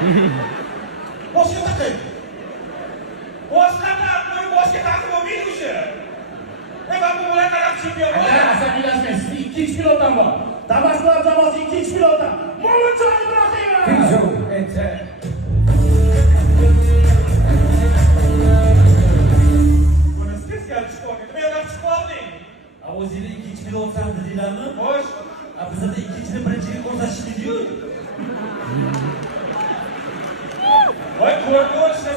Boshga taqing. Boshqa taqing, boshga taqib olmaydi o'sha. Ben bu bilan qarab chempion bo'laman. Asabiylashmang, siz ikkinchi pilotdan bor. Damaslar jamoasi ikkinchi pilotdan. Mo'minjon Ibrohimov. Pinjo, ente. Buni siz kelib chiqib men ham chiqib oldim. O'zingni ikkinchi pilotsan dedinglarmi? Xo'sh. Bizda ikkinchini birinchiga ko'rsatish deydi-yu. Voy, ko'rib ko'rishni